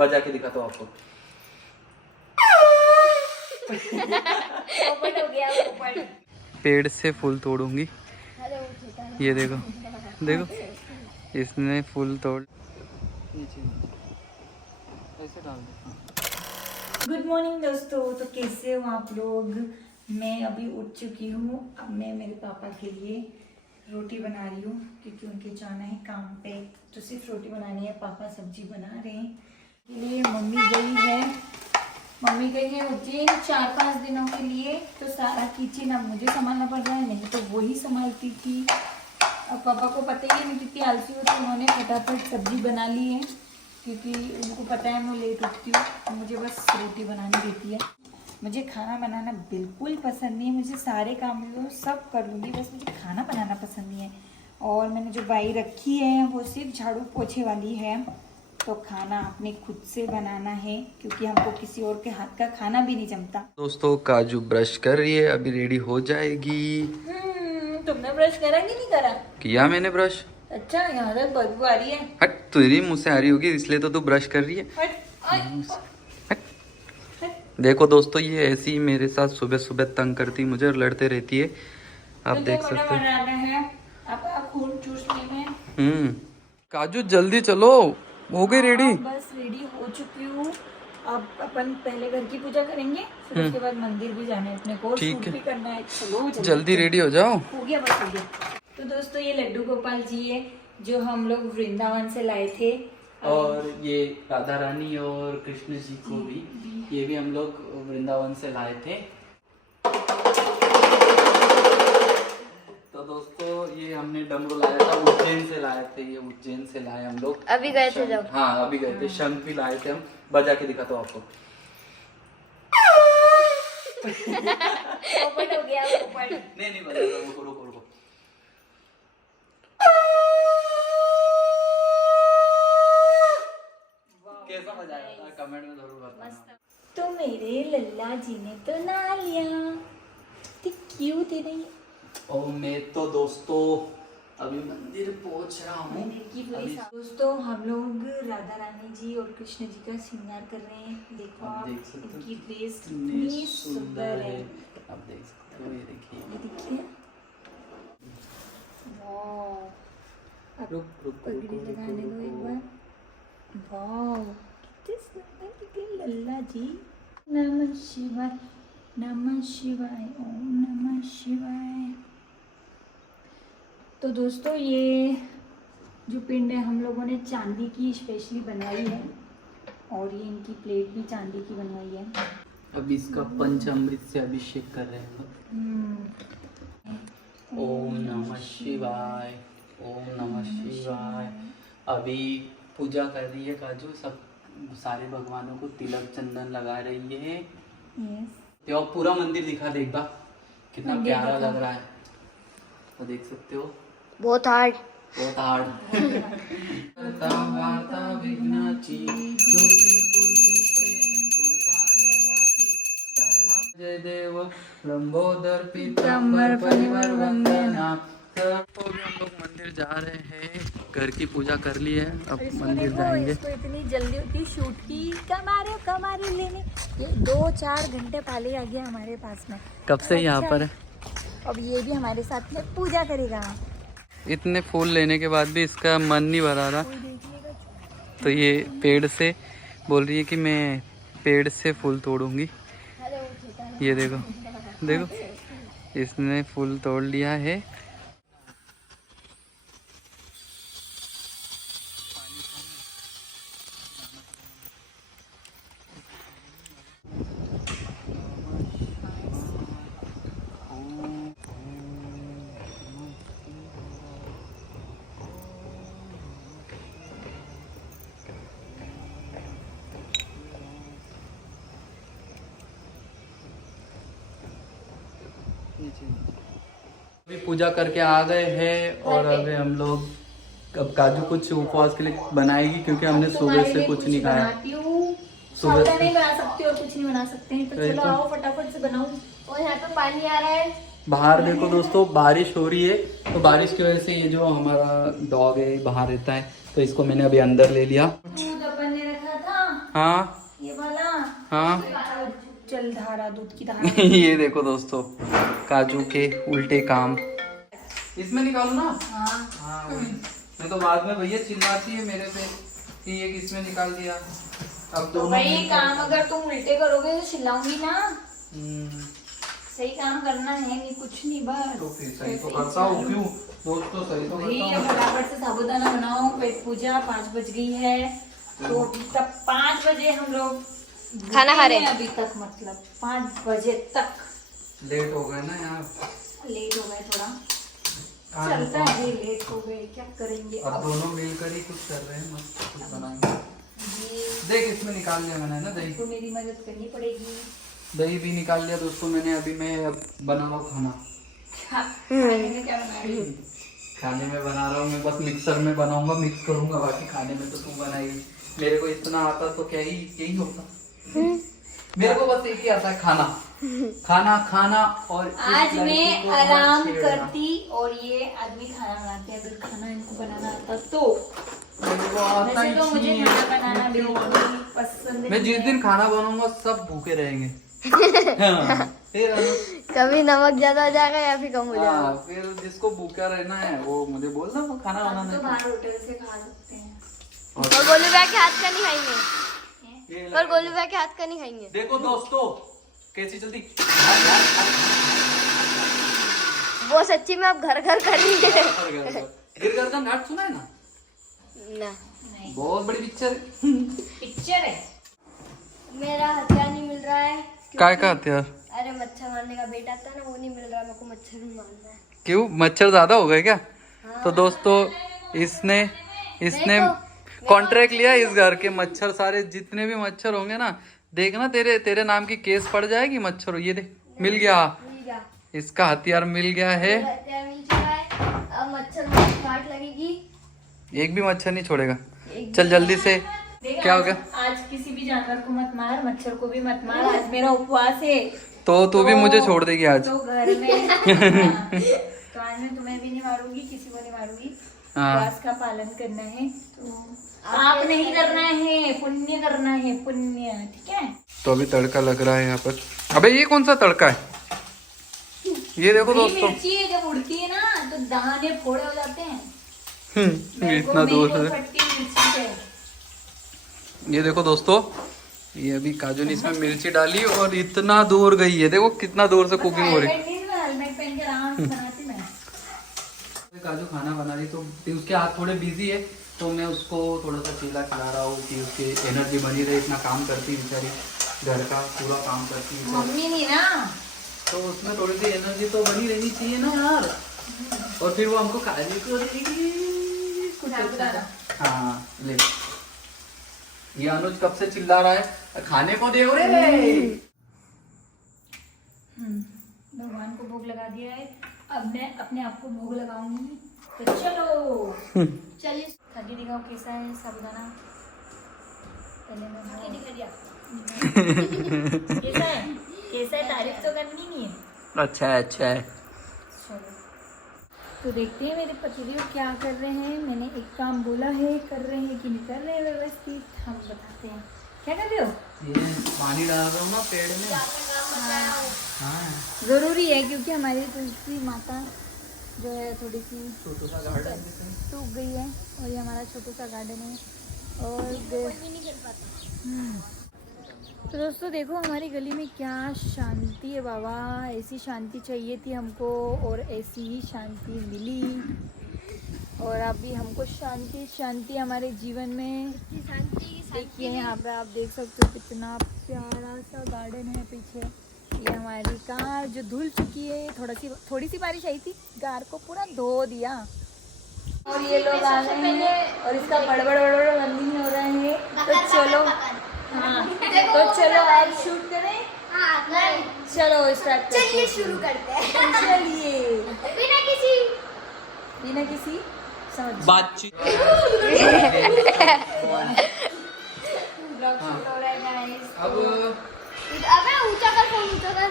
बजा के दिखाता हूँ आपको। पोपट हो गया पोपट। पेड़ से फूल तोड़ूंगी। ये देखो देखो, इसने फूल तोड़ नीचे ऐसे डाल दो। गुड मॉर्निंग दोस्तों, तो कैसे हो आप लोग। मैं अभी उठ चुकी हूँ। अब मैं मेरे पापा के लिए रोटी बना रही हूँ क्योंकि उनके जाना है काम पे, तो सिर्फ रोटी बनानी है। पापा सब्जी बना रहे हैं। के लिए मम्मी गई है उज्जैन 4-5 दिनों के लिए, तो सारा किचन अब मुझे संभालना पड़ रहा है, नहीं तो वही संभालती थी। अब पापा को पता ही नहीं कितनी आलसी होती, उन्होंने फटाफट सब्जी बना ली है क्योंकि उनको पता है मैं लेट उठती हूँ, तो मुझे बस रोटी बनानी रहती है। मुझे खाना बनाना बिल्कुल पसंद नहीं है, मुझे सारे काम सब कर लूँगी, बस मुझे खाना बनाना पसंद नहीं है। और मैंने जो बाई रखी है वो सिर्फ झाड़ू पोछे वाली है, तो खाना अपने खुद से बनाना है क्योंकि हमको किसी और के हाथ का खाना भी नहीं जमता। दोस्तों काजू ब्रश कर रही है, अभी रेडी हो जाएगी। तुमने ब्रश करा कि नहीं करा? किया मैंने ब्रश। अच्छा, यहाँ तक बदबू आ रही है। हट, तेरी मुँह से आ रही होगी इसलिए तो तू ब्रश कर रही है। हट। देखो दोस्तों, ये ऐसी मेरे साथ सुबह सुबह तंग करती मुझे और लड़ते रहती है, आप तो देख सकते हैं। आपका खून चूसने में। काजू जल्दी चलो, हो गई रेडी। बस रेडी हो चुकी हूँ। अब अपन पहले घर की पूजा करेंगे, फिर उसके बाद मंदिर भी जाना है अपने को, ठीक है, भी करना है। चलो जल्दी रेडी हो जाओ। हो गया, बस हो गया। तो दोस्तों ये लड्डू गोपाल जी है जो हम लोग वृंदावन से लाए थे, और ये राधा रानी और कृष्ण जी को भी ये भी हम लोग वृंदावन से लाए थे। तो दोस्तों ये हमने डमरू लाया था, उज्जैन से लाए थे, ये उज्जैन से लाए हम लोग। अभी गए थे जब। हाँ अभी गए थे। शंख भी लाए थे हम, बजा के दिखाता हूँ आपको। पोपट हो गया पोपट। नहीं बजा रहा, रुको रुको रुको। कैसा मजा आया था कमेंट में जरूर बताना। तो मेरे लल्ला जी ने तो नहा लिया, तो क्यों थे नहीं। और मैं तो दोस्तों अभी मंदिर पहुंच रहा हूँ। दोस्तों हम लोग राधा रानी जी और कृष्ण जी का श्रृंगार कर रहे हैं। देखो आप देख सकते हो इनकी ड्रेस कितनी सुंदर है, आप देख सकते हो। ये देखिए, ये देखिए, वाह। अब पगड़ी लगाने दो एक बार। वाह कितने सुंदर दिखे लल्ला जी। नमः शिवाय, नमः शिवाय, ओम नमः शिवाय। तो दोस्तों ये जो पिंड है हम लोगों ने चांदी की स्पेशली बनवाई है, और ये इनकी प्लेट भी चांदी की बनवाई है। अब इसका पंचामृत से अभिषेक कर रहे हैं। ओम नमः शिवाय, ओम नमः शिवाय। अभी पूजा कर रही है काजू, सब सारे भगवानों को तिलक चंदन लगा रही है। तो पूरा मंदिर दिखा दे एक बार, कितना प्यारा लग रहा है, तो देख सकते हो। बहुत हार्ड। जय देव लंबोदर पीतांबर परिवार वंदना। तो हम लोग मंदिर जा रहे हैं, घर की पूजा कर ली है, अब मंदिर जाएंगे। इसको इतनी जल्दी होती शूट की, कमारे लेने, ये 2-4 घंटे पहले आ गया हमारे पास में। कब से यहाँ पर है। अब ये भी हमारे साथ में पूजा करेगा। इतने फूल लेने के बाद भी इसका मन नहीं भरा रहा, तो ये पेड़ से बोल रही है कि मैं पेड़ से फूल तोड़ूंगी। ये देखो देखो, इसने फूल तोड़ लिया है। अभी पूजा करके आ गए हैं, और अभी हम लोग अब काजू कुछ उपवास के लिए बनाएगी क्योंकि हमने सुबह से कुछ नहीं खाया। सुबह नहीं बना सकती और कुछ नहीं बना सकते हैं, तो चलो आओ फटाफट से बनाओ। और यहाँ पे पानी आ रहा है बाहर, देखो दोस्तों बारिश हो रही है, तो बारिश की वजह से ये जो हमारा डॉग है बाहर रहता है, तो इसको मैंने अभी अंदर ले लिया। दूध अपन ने रखा था हाँ ये वाला हाँ जल धारा, दूध की धारा। ये देखो दोस्तों, काजू के उल्टे काम। इसमें निकालो ना। हाँ हाँ वही। नहीं तो बाद में भैया चिल्लाती है मेरे पे कि ये किसमें निकाल दिया। अब तो दोनों भाई मिलकर- काम अगर तुम उल्टे करोगे तो चिल्लाऊंगी ना। हम्म, सही काम करना है, नहीं कुछ नहीं बस। तो फिर सही तो करता हूँ, क्यों दोस्तों सही तो भाई करता अब हूँ। फटाफट से साबूदाना बनाओ, पेट पूजा 5 बज गई है। तो अभी तक 5 बजे हम लोग खाना खा रहे हैं। अभी तक मतलब 5 बजे तक लेट हो गए ना यार। लेट हो गए थोड़ा, आज चलता है, लेट हो गए, क्या करेंगे अब अब। दोनों मिलकर ही कुछ कर रहे हैं, मस्त कुछ बनाएंगे। जी, देख इसमें निकाल लिया मैंने ना दही। तो मेरी मदद करनी पड़ेगी। दही भी निकाल लिया दोस्तों मैंने। अभी मैं अब बना रहा हूँ खाना। खाने में क्या बना रही हो? खाने में बना रहा हूँ मैं, बस मिक्सर में बनाऊंगा, मिक्स करूंगा। बाकी खाने में तो तू बनाएगी। मेरे को इतना आता तो क्या ही यही होता। मेरे को बस एक ही आता है, खाना खाना खाना। और इस आज लड़की मैं को आराम छेड़ना। करती और ये आदमी खाना बनाते। अगर खाना इनको बनाना आता तो। मेरे को आता वैसे तो ही मुझे नहीं खाना है। बनाना बिल्कुल पसंद मैं जिस नहीं दिन है। खाना बनाऊंगा सब भूखे रहेंगे। हाँ, फिर कभी नमक ज्यादा हो जाएगा या फिर कम हो जाएगा। हाँ, फिर जिसको भूखा रहना है वो मुझे बोलना, वो खाना हम बनाना तो है। बाहर होटल से खा सकते हैं। और गोलू भाई के हाथ का नहीं खाएंगे। ये और गोलू भाई के हाथ का नहीं खाएंगे। देखो दोस्तों कैसी जल्दी। वो सच्ची में आप घर घर करेंगे। गिर गर्दन घाट सुना है ना, ना, नहीं, बहुत बड़ी पिक्चर। पिक्चर है। मेरा हथियार नहीं मिल रहा है। काय का हथियार? अरे मच्छर मारने का बेट आता है ना, वो नहीं मिल रहा। मेरे को मच्छर भी मारना है। क्यों, मच्छर ज्यादा हो गए क्या? तो दोस्तों इसने कॉन्ट्रैक्ट लिया इस घर के। मच्छर सारे जितने भी मच्छर होंगे ना, देखना तेरे नाम की केस पड़ जाएगी मच्छर। ये देख मिल गया, मिल गया, इसका हथियार मिल गया है। मेरा हथियार मिल चुका है। अब मच्छर मुझे काट लगेगी। एक भी मच्छर नहीं छोड़ेगा। एक चल जल्दी से। देख, क्या हो आज- गया? आज किसी भी जानवर को मत मार, मच्छर को भी मत मार। आज मेरा उपवास है। तो तू भी मुझे छोड़ देगी आज। तो घर में हाँ, तो आज मैं तुम्हें भी नहीं मारूंगी, किसी को नहीं मारूंगी। हाँ। उपवास का पालन करना है, तो पाप नहीं करना है, पुण्य करना है, पुण्य। ठीक है। तो अभी तड़का लग रहा है यहाँ पर। अबे ये कौन सा तड़का है? ये देखो ये दोस्तों। मिर्ची है, जब उड़ती है ना तो दाने फोड़े हो जाते हैं। इतना दूर से। फटती मिर्ची से। ये देखो दोस्तों, ये अभी काजू ने इसमें मिर्ची डाली और इतना दूर गई है। देखो कितना दूर से कुकिंग हो रही है। हेलमेट पहन के आराम से बनाती मैं। काजू खाना बना रही, तो उसके हाथ थोड़े बिजी है, तो मैं उसको थोड़ा सा चीला खिला रहा हूँ कि उसकी एनर्जी बनी रहे। इतना काम करती है बेचारी, घर का पूरा काम करती है, मम्मी नहीं ना, तो उसमें थोड़ी सी एनर्जी तो बनी रहनी चाहिए ना यार। और फिर वो हमको काजू को देगी कुछ अच्छा। हाँ ले, ये अनुज कब से चिल्ला रहा है खाने को दे रे। भगवान को भोग लगा दिया है। अब मैं अपने आप को भोग लगाऊंगी। तो चलो चलिए खा के दिखाओ कैसा है साबूदाना। पहले मैं खा के दिखा दिया। कैसा है? कैसा है? तारीफ तो करनी नहीं है। अच्छा है, अच्छा है। चलो तो देखते हैं मेरे पतिदेव क्या कर रहे हैं। मैंने एक काम बोला है, कर रहे हैं कि नहीं कर रहे हैं व्यवस्थित, हम बताते हैं। क्या कर रहे हो? ये पानी डाल रहा हूँ ना पेड़ में। हाँ, ज़रूरी है क्योंकि हमारी तुलसी माता जो है थोड़ी सी छोटा सा गार्डन सूख गई है और ये हमारा छोटा सा गार्डन है। और तो दोस्तों देखो हमारी गली में क्या शांति है बाबा। ऐसी शांति चाहिए थी हमको और ऐसी ही शांति मिली। और अभी हमको शांति शांति हमारे जीवन में। देखिए यहाँ पे आप देख सकते हो कितना प्यारा सा गार्डन है पीछे। ये हमारी कार जो धुल चुकी है, थोड़ी सी बारिश आई थी, कार को पूरा धो दिया। और ये लोग आ गए हैं और इसका बड़बड़ रनिंग हो रहा है। तो चलो हाँ, तो चलो आज शूट करें। चलो स्टार्ट करते हैं। चलिए शुरू करते हैं। चलिए बिना बिना किसी समझ बातचीत। ब्लॉग शूट हो रहा है गाइस। अब अबे ऊंचा कर, फोन ऊंचा कर।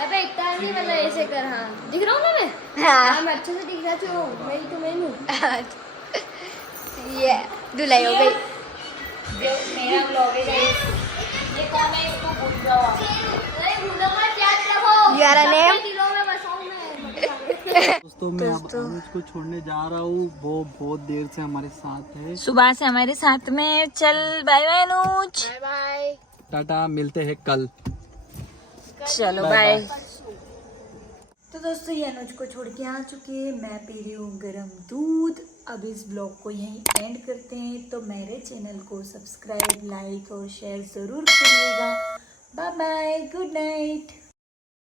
अबे इतना नहीं, मतलब ऐसे कर। हाँ दिख रहा हूँ ना मैं? हाँ मैं अच्छे से दिख रहा हूँ। मैं तो मैं हूँ। ये धुलाई हो गई। जो मेरा ब्लॉग है गाइस यार नेम दोस्तों मैं अब अनुज को छोड़ने जा रहा हूँ। वो बहुत देर से हमारे साथ है। सुबह से हमारे साथ में। चल bye bye Anuj. Bye bye. Tata, मिलते हैं कल। चलो बाय बाय। बाय। तो दोस्तों ये अनुज को छोड़ के आ चुके हैं। मैं पी रही हूँ गर्म दूध। अब इस ब्लॉग को यहीं एंड करते हैं। तो मेरे चैनल को सब्सक्राइब, लाइक और शेयर ज़रूर करिएगा। Bye bye, good night.